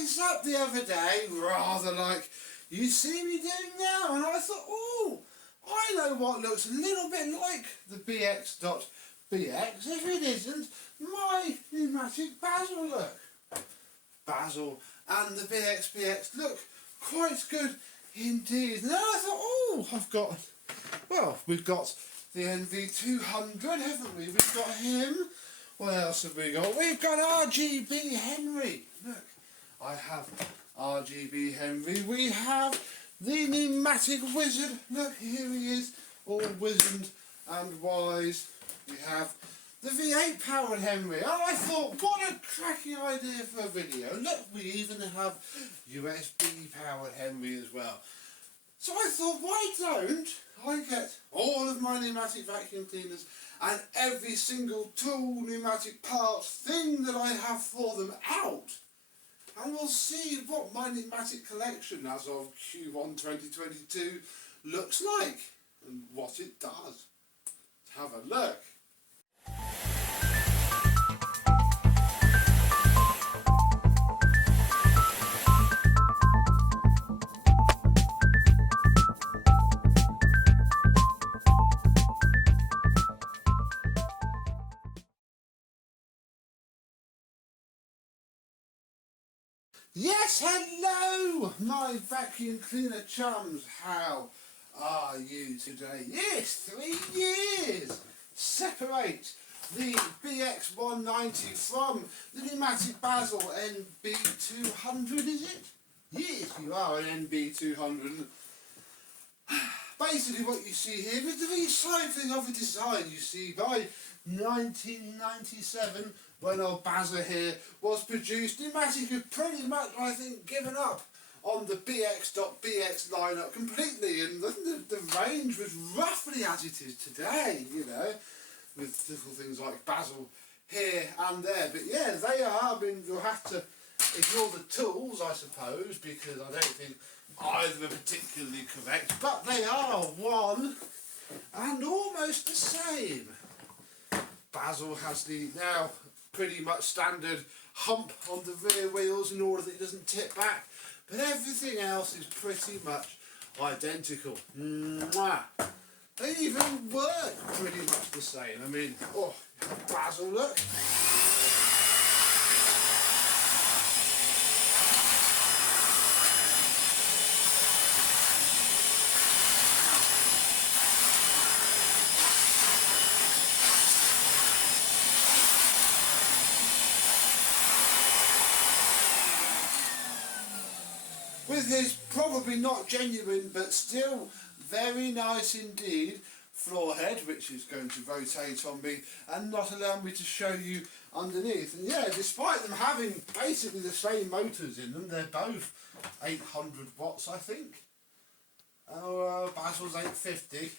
place up the other day, rather like you see me doing now, and I thought, oh, I know what looks a little bit like the BX.BX, if it isn't my Numatic Basil look. Basil and the BX.BX look quite good indeed. And then I thought, oh, we've got the NV200, haven't we? We've got him. What else have we got? We've got RGB Henry. Look, I have RGB Henry. We have the Numatic Wizard. Look, here he is, all wizened and wise. We have the V8 powered Henry. Oh, I thought, what a cracking idea for a video. Look, we even have USB powered Henry as well. So I thought, why don't I get all of my pneumatic vacuum cleaners and every single tool, pneumatic parts, thing that I have for them out, and we'll see what my pneumatic collection as of Q1 2022 looks like and what it does. Let's have a look. Yes, hello, my vacuum cleaner chums. How are you today? Yes, 3 years separate the BX190 from the Numatic Basil NB200, is it? Yes, you are an NB200. Basically what you see here is the recycling of a design you see by 1997, when old Basil here was produced. Numatic had pretty much, I think, given up on the BX.BX lineup completely, and the range was roughly as it is today, you know, with little things like Basil here and there. But yeah, they are, I mean, you'll have to ignore the tools, I suppose, because I don't think either are particularly correct, but they are one and almost the same. Basil has the now pretty much standard hump on the rear wheels in order that it doesn't tip back, but everything else is pretty much identical. Mwah. They even work pretty much the same. I mean, oh, Basil, look. With his probably not genuine but still very nice indeed floor head, which is going to rotate on me and not allow me to show you underneath. And yeah, despite them having basically the same motors in them, they're both 800 watts, I think. Oh, Basil's 850.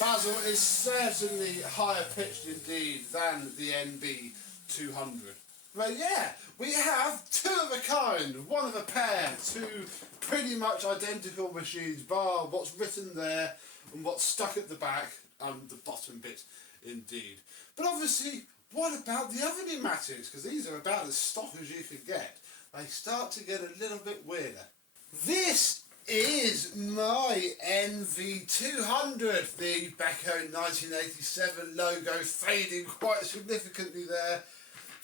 Basil is certainly higher pitched indeed than the NB200. But yeah, we have two of a kind, one of a pair, two pretty much identical machines, bar what's written there and what's stuck at the back and the bottom bit indeed. But obviously, what about the other pneumatics? Because these are about as stock as you could get. They start to get a little bit weirder. This is my NV200, the Beko 1987 logo fading quite significantly there.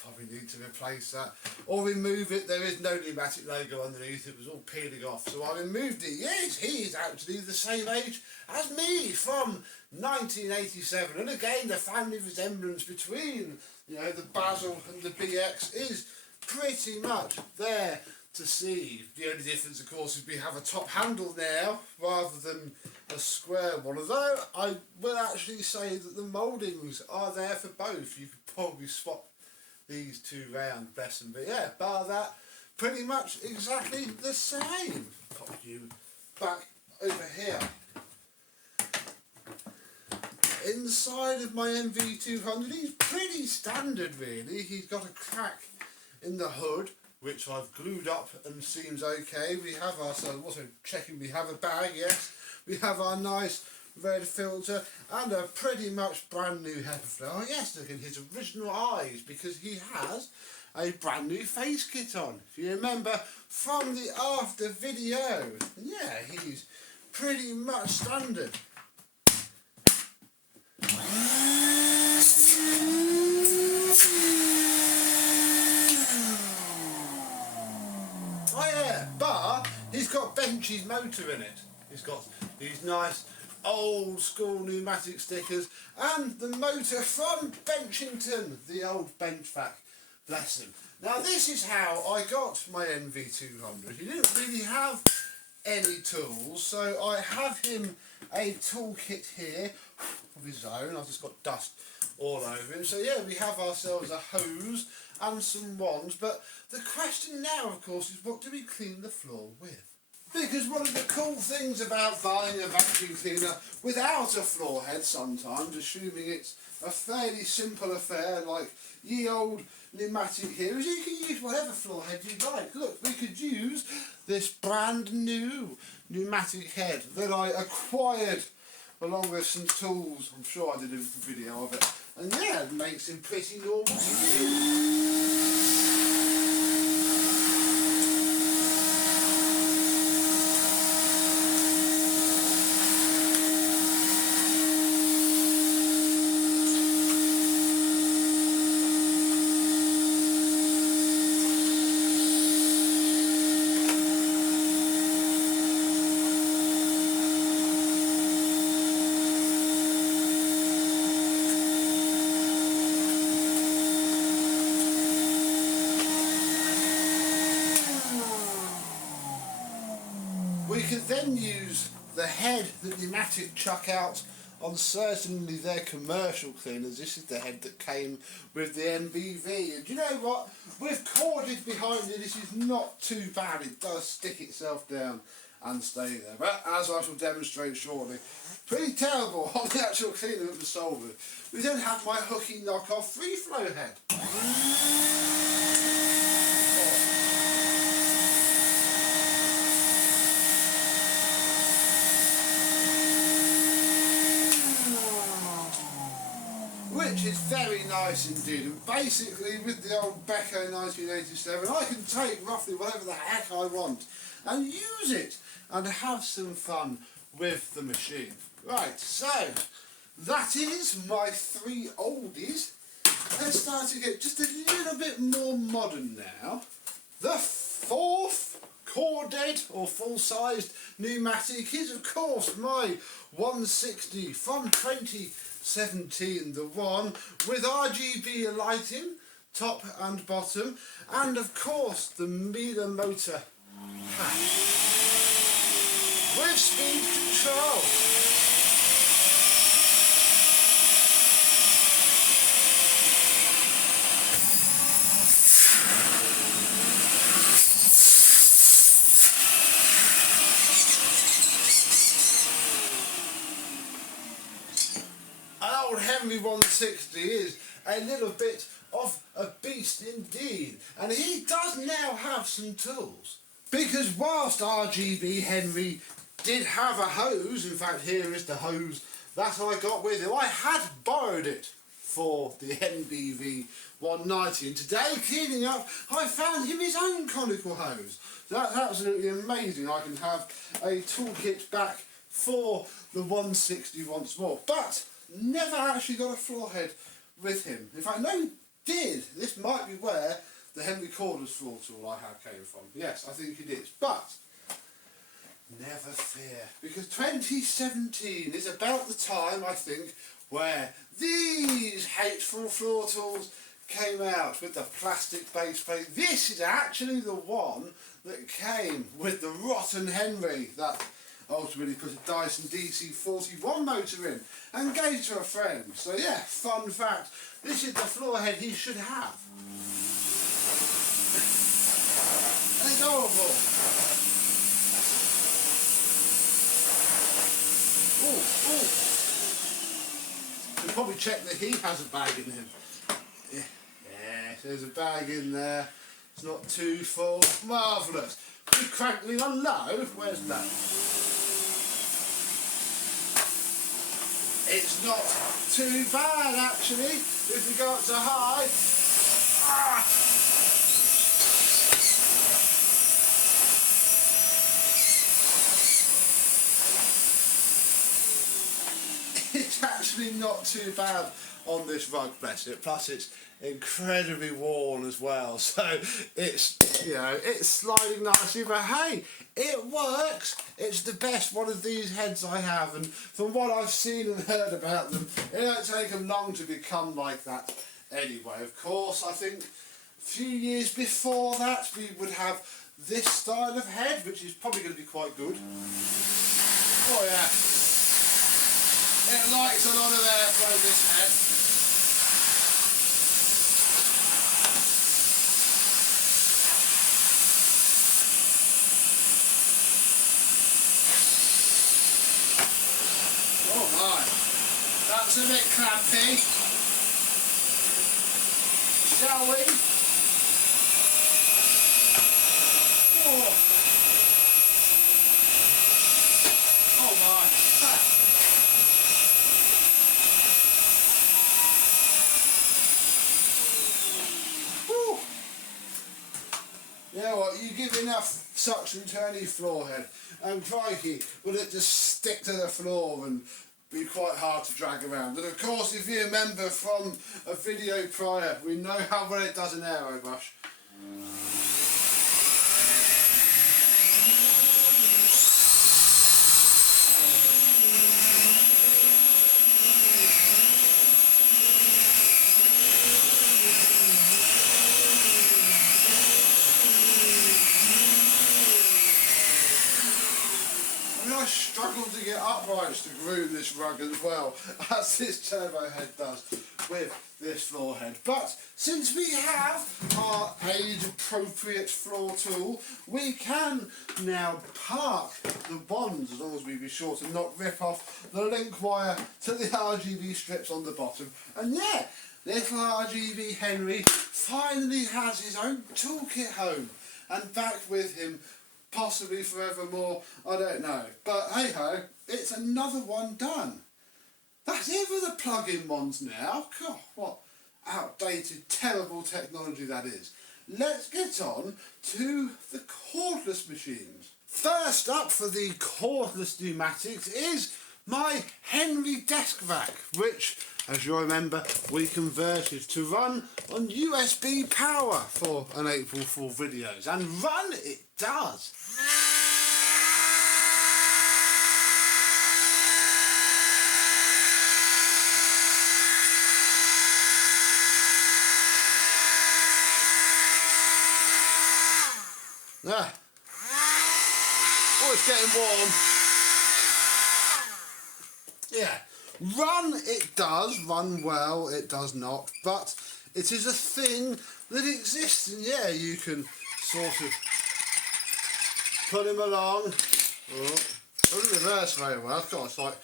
Probably need to replace that or remove it. There is no pneumatic logo underneath, it was all peeling off, so I removed it. Yes, he is actually the same age as me, from 1987, and again the family resemblance between, you know, the Basil and the BX is pretty much there to see. The only difference, of course, is we have a top handle now rather than a square one, although I will actually say that the mouldings are there for both. You could probably swap these two round, bless them, but yeah, bar that, pretty much exactly the same. Pop you back over here. Inside of my NV200, he's pretty standard really. He's got a crack in the hood which I've glued up and seems okay. We have ourselves, also checking we have a bag, yes. We have our nice red filter and a pretty much brand new head flower. Yes, look at his original eyes because he has a brand new face kit on. If you remember from the after video, yeah, he's pretty much standard. Oh yeah, but he's got Benchy's motor in it. He's got these nice old school pneumatic stickers and the motor from Benchington, the old Bench Vac, bless him. Now this is how I got my NV200. He didn't really have any tools, so I have him a toolkit here of his own. I've just got dust all over him. So yeah, we have ourselves a hose and some wands, but the question now of course is, what do we clean the floor with? Because one of the cool things about buying a vacuum cleaner without a floor head sometimes, assuming it's a fairly simple affair like ye old Numatic here, is you can use whatever floor head you like. Look, we could use this brand new pneumatic head that I acquired along with some tools. I'm sure I did a video of it. And yeah, it makes him pretty normal to use. We could then use the head that Numatic chuck out on certainly their commercial cleaners. This is the head that came with the NBV. And you know what? With corded behind it, this is not too bad. It does stick itself down and stay there. But as I shall demonstrate shortly, pretty terrible on the actual cleaner of the solver. We then have my hooky knockoff free flow head. Which is very nice indeed, and basically with the old Beko 1987 I can take roughly whatever the heck I want and use it and have some fun with the machine. Right, so that is my three oldies. Let's start to get just a little bit more modern now. The fourth corded or full-sized Numatic is of course my 160 from 2017, the one with RGB lighting, top and bottom, and of course the Miele motor pack with speed control. Old Henry 160 is a little bit of a beast indeed, and he does now have some tools, because whilst RGB Henry did have a hose, in fact here is the hose that I got with him, I had borrowed it for the NBV 190, and today cleaning up I found him his own conical hose. That's absolutely amazing. I can have a toolkit back for the 160 once more, but never actually got a floor head with him. In fact, no, he did. This might be where the Henry Cordless floor tool I have came from. Yes, I think it is. But never fear, because 2017 is about the time, I think, where these hateful floor tools came out with the plastic base plate. This is actually the one that came with the rotten Henry that ultimately put a Dyson DC41 motor in and gave to a friend. So yeah, fun fact, this is the floor head he should have. Adorable. Ooh, ooh. We'll probably check that he has a bag in him. Yeah, there's a bag in there. It's not too full. Marvellous. We crankling on low. Where's low? It's not too bad actually. If we go up to high. It's actually not too bad on this rug, bless it. Plus it's incredibly worn as well, so it's, you know, it's sliding nicely, but hey, it works. It's the best one of these heads I have, and from what I've seen and heard about them, it don't take them long to become like that anyway. Of course, I think a few years before that we would have this style of head, which is probably going to be quite good. Oh yeah. It likes a lot of airflow, this head. Oh my, that's a bit crampy. Shall we? Oh my. You know what, you give enough suction to any floor head and crikey, will it just stick to the floor and be quite hard to drag around. And of course, if you remember from a video prior, we know how well it does an aero brush. I struggled to get uprights to groom this rug as well as this turbo head does with this floor head. But since we have our age appropriate floor tool, we can now park the bonds, as long as we be sure to not rip off the link wire to the RGB strips on the bottom. And yeah, little RGB Henry finally has his own toolkit home and back with him. Possibly forevermore, I don't know. But hey ho, it's another one done. That's it for the plug-in ones now. God, what outdated, terrible technology that is. Let's get on to the cordless machines. First up for the cordless Numatics is my Henry Desk Vac, which, as you'll remember, we converted to run on USB power for an April Fool videos, and run it does. Ah. Oh, it's getting warm. Yeah, run it does, run well it does not, but it is a thing that exists, and yeah, you can sort of put him along. Oh, doesn't reverse very well. God, it's like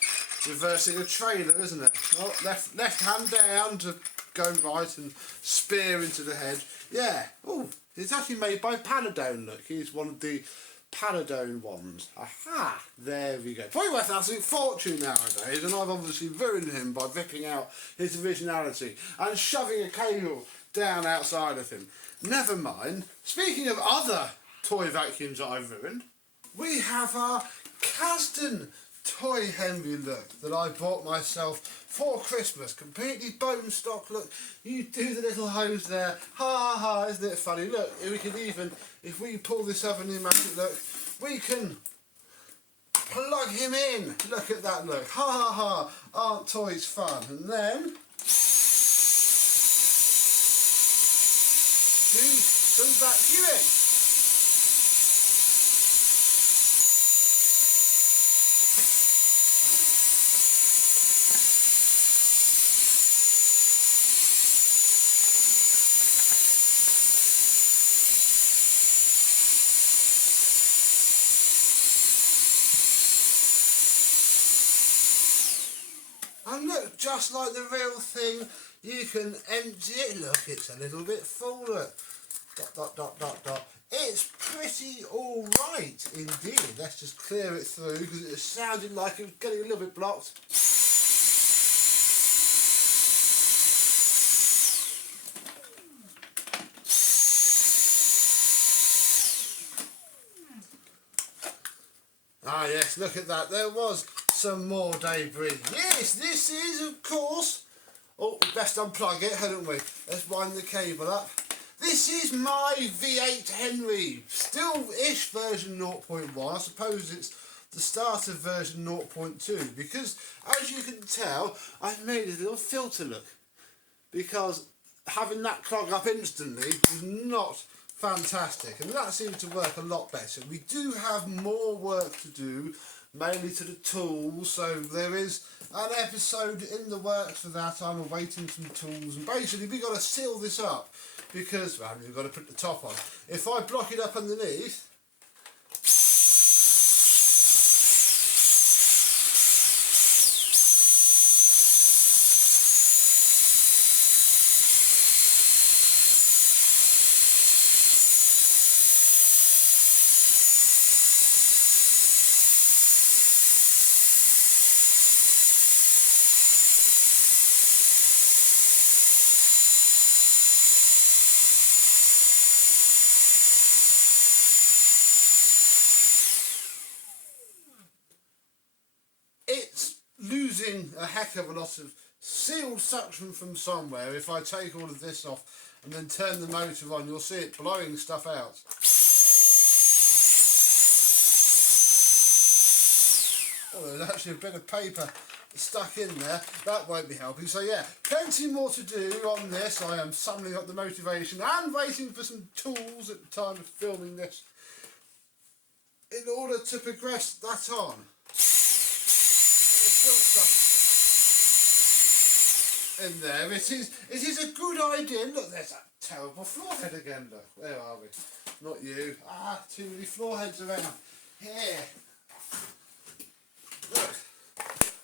reversing a trailer, isn't it? Oh, left hand down to go right and spear into the hedge. Yeah. Oh, it's actually made by Paladone. Look, he's one of the Paladone ones. Aha! There we go. Probably worth an absolute fortune nowadays, and I've obviously ruined him by ripping out his originality and shoving a cable down outside of him. Never mind. Speaking of other toy vacuums that I've ruined, we have our Casting toy Henry look that I bought myself for Christmas. Completely bone stock look. You do the little hose there. Ha ha ha, isn't it funny? Look, we can even, if we pull this other pneumatic look, we can plug him in. Look at that look. Ha ha ha, aren't toys fun? And then do some vacuuming. And look, just like the real thing, you can empty it. Look, it's a little bit full, look. It's pretty alright indeed. Let's just clear it through because it sounded like it was getting a little bit blocked. Ah yes, look at that. There was some more debris. Yes, this is of course... Oh, best unplug it, hadn't we? Let's wind the cable up. This is my V8 Henry. Still-ish version 0.1. I suppose it's the start of version 0.2 because, as you can tell, I've made a little filter look. Because having that clog up instantly was not fantastic, and that seemed to work a lot better. We do have more work to do, mainly to the tools, so there is an episode in the works for that. I'm awaiting some tools, and basically we've got to seal this up because, well, we've got to put the top on. If I block it up underneath, it's losing a heck of a lot of sealed suction from somewhere. If I take all of this off and then turn the motor on, you'll see it blowing stuff out. Oh, there's actually a bit of paper stuck in there. That won't be helping. So yeah, plenty more to do on this. I am summoning up the motivation and waiting for some tools at the time of filming this in order to progress that on. In there, it is a good idea. Look, there's that terrible floor head again. Look, where are we? Not you. Ah, too many floor heads around. Here. Look,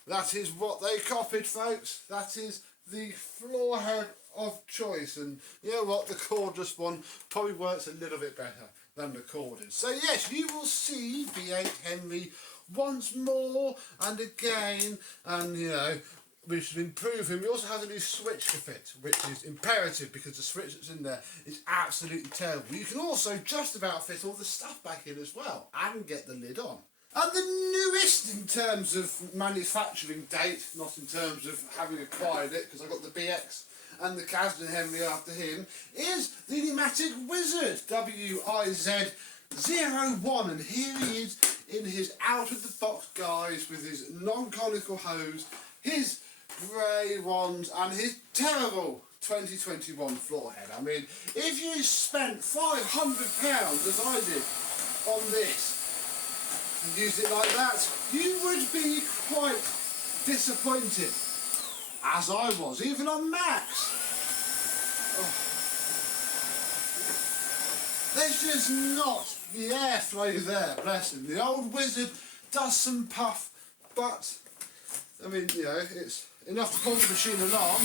that is what they copied, folks. That is the floor head of choice, and you know what? The cordless one probably works a little bit better than the corded. So yes, you will see V8 Henry once more and again, and you know, we should improve him. We also have a new switch to fit, which is imperative because the switch that's in there is absolutely terrible. You can also just about fit all the stuff back in as well and get the lid on. And the newest in terms of manufacturing date, not in terms of having acquired it, because I got the BX and the Casting Henry after him, is the Numatic Wizard WIZ01, and here he is in his out-of-the-box guise with his non-conical hose, his grey wands and his terrible 2021 floor head. I mean, if you spent £500 as I did on this and used it like that, you would be quite disappointed, as I was, even on Max. Oh. There's just not the airflow there, bless him. The old Wizard does some puff, but I mean, you know, it's enough to pull the machine along,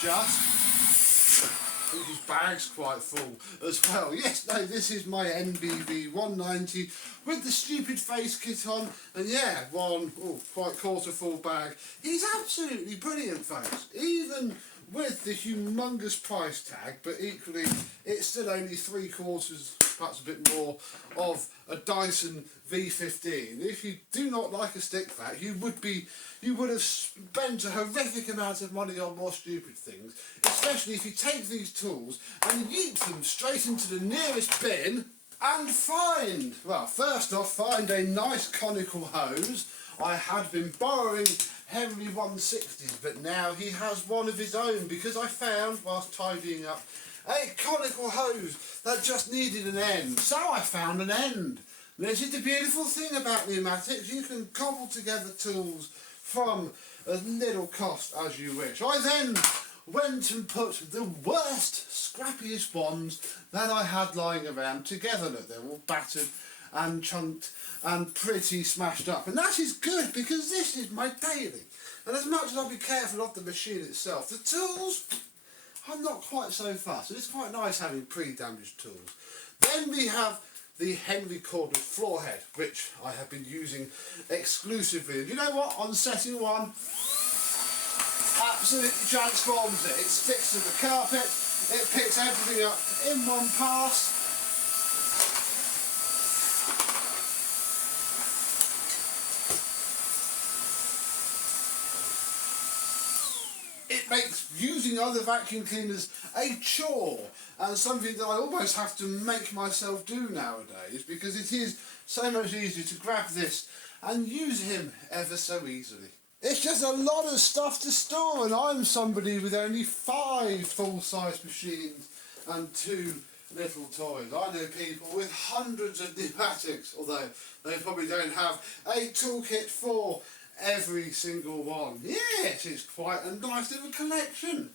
just. I think his bag's quite full as well. Yes, no, this is my NBV 190 with the stupid face kit on, and yeah, one quite quarter full bag. He's absolutely brilliant, folks, even with the humongous price tag, but equally it's still only 3/4, perhaps a bit more, of a Dyson V15. If you do not like a stick vac, you would have spent a horrific amount of money on more stupid things, especially if you take these tools and yeet them straight into the nearest bin and find, well, first off, find a nice conical hose. I had been borrowing Henry 160s, but now he has one of his own because I found, whilst tidying up, a conical hose that just needed an end. So I found an end. This is the beautiful thing about Numatics. You can cobble together tools from as little cost as you wish. I then went and put the worst, scrappiest ones that I had lying around together. Look, they're all battered and chunked and pretty smashed up. And that is good because this is my daily. And as much as I'll be careful of the machine itself, the tools, I'm not quite so fast. So it's quite nice having pre-damaged tools. Then we have the Henry Cordless floor head, which I have been using exclusively. And you know what? On setting one, absolutely transforms it. It sticks to the carpet, it picks everything up in one pass. It makes using other vacuum cleaners a chore, and something that I almost have to make myself do nowadays, because it is so much easier to grab this and use him ever so easily. It's just a lot of stuff to store, and I'm somebody with only 5 full-size machines and 2 little toys. I know people with hundreds of Numatics, although they probably don't have a toolkit for every single one. Yes, it's quite a nice little collection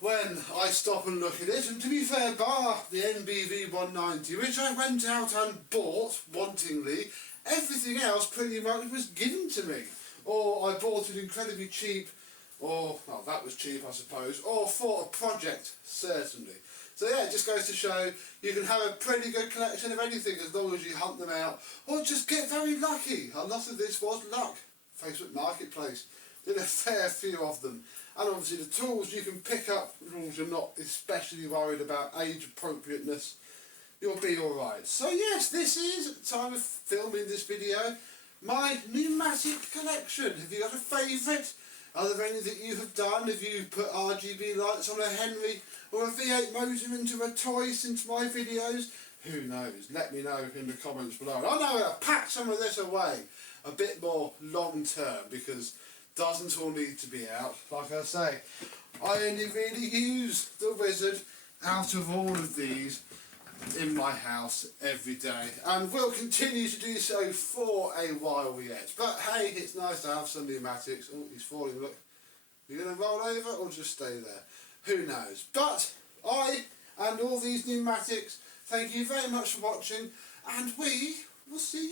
when I stop and look at it. And to be fair, bar the NBV 190, which I went out and bought wantingly, everything else pretty much was given to me. Or I bought it incredibly cheap, or, well, that was cheap I suppose, or for a project, certainly. So yeah, it just goes to show you can have a pretty good collection of anything as long as you hunt them out, or just get very lucky. A lot of this was luck. Facebook Marketplace did a fair few of them. And obviously the tools you can pick up, as long as you're not especially worried about age appropriateness, you'll be alright. So yes, this is the time of filming this video. My Numatic collection. Have you got a favourite? Are there any that you have done? Have you put RGB lights on a Henry or a V8 motor into a toy since my videos? Who knows? Let me know in the comments below. I know I'll pack some of this away a bit more long term, because doesn't all need to be out. Like I say, I only really use the Wizard out of all of these in my house every day, and will continue to do so for a while yet. But hey, it's nice to have some Numatics. Oh, he's falling, look. You're going to roll over or just stay there? Who knows? But I and all these Numatics, thank you very much for watching, and we will see you